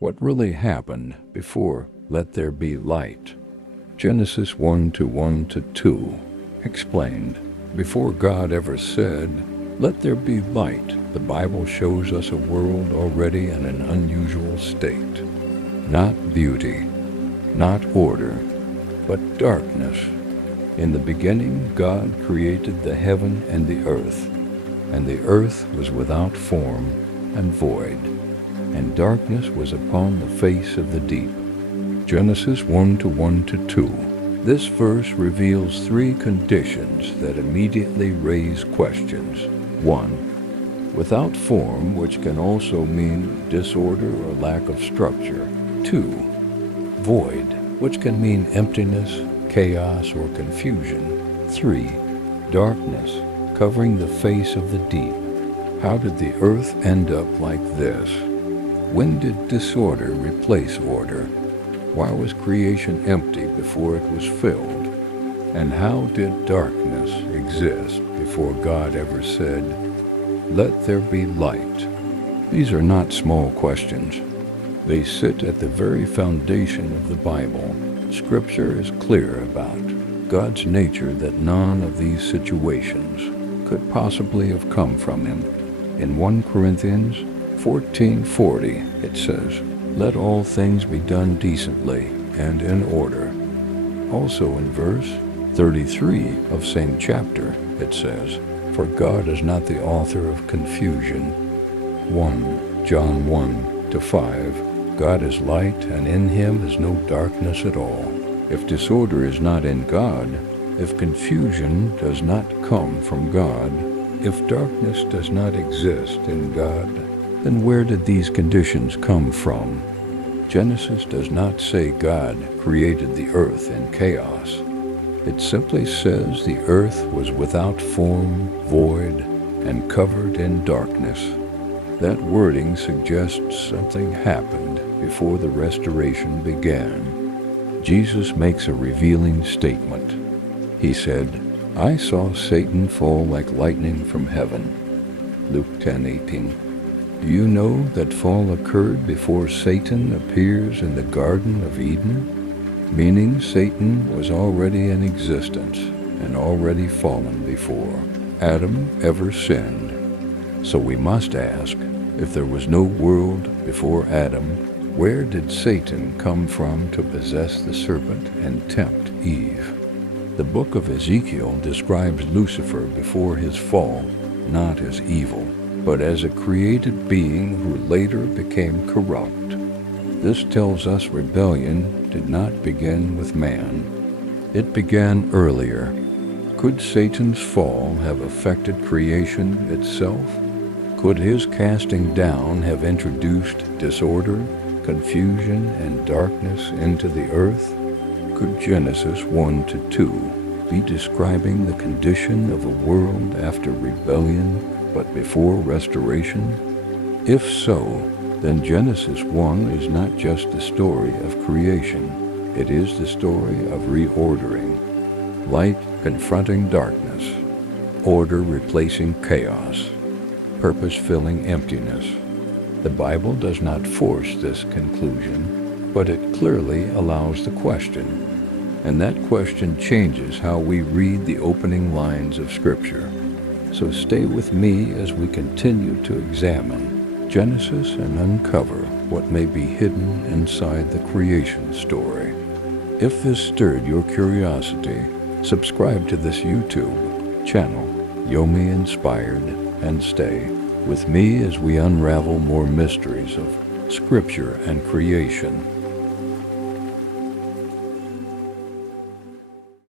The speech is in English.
What really happened before "Let there be light"? Genesis 1:1-2 explained, before God ever said, "Let there be light," the Bible shows us a world already in an unusual state. Not beauty, not order, but darkness. In the beginning, God created the heaven and the earth was without form and void, and darkness was upon the face of the deep. Genesis 1:1-2. This verse reveals three conditions that immediately raise questions. 1. Without form, which can also mean disorder or lack of structure. 2. Void, which can mean emptiness, chaos, or confusion. 3. Darkness, covering the face of the deep. How did the earth end up like this? When did disorder replace order? Why was creation empty before it was filled? And how did darkness exist before God ever said, "Let there be light"? These are not small questions. They sit at the very foundation of the Bible. Scripture is clear about God's nature that none of these situations could possibly have come from him. In 1 Corinthians 14:40, it says, "Let all things be done decently and in order." Also in verse 33 of same chapter, it says, "For God is not the author of confusion." 1 John 1:5, "God is light, and in him is no darkness at all." If disorder is not in God, if confusion does not come from God, if darkness does not exist in God, then where did these conditions come from? Genesis does not say God created the earth in chaos. It simply says the earth was without form, void, and covered in darkness. That wording suggests something happened before the restoration began. Jesus makes a revealing statement. He said, "I saw Satan fall like lightning from heaven." Luke 10:18. Do you know that fall occurred before Satan appears in the Garden of Eden? Meaning Satan was already in existence and already fallen before Adam ever sinned. So we must ask, if there was no world before Adam, where did Satan come from to possess the serpent and tempt Eve? The book of Ezekiel describes Lucifer before his fall, not as evil, but as a created being who later became corrupt. This tells us rebellion did not begin with man. It began earlier. Could Satan's fall have affected creation itself? Could his casting down have introduced disorder, confusion, and darkness into the earth? Could Genesis 1-2 be describing the condition of a world after rebellion but before restoration? If so, then Genesis 1 is not just the story of creation, it is the story of reordering. Light confronting darkness, order replacing chaos, purpose filling emptiness. The Bible does not force this conclusion, but it clearly allows the question. And that question changes how we read the opening lines of Scripture. So stay with me as we continue to examine Genesis and uncover what may be hidden inside the creation story. If this stirred your curiosity, subscribe to this YouTube channel, Yomi Inspired, and stay with me as we unravel more mysteries of Scripture and creation.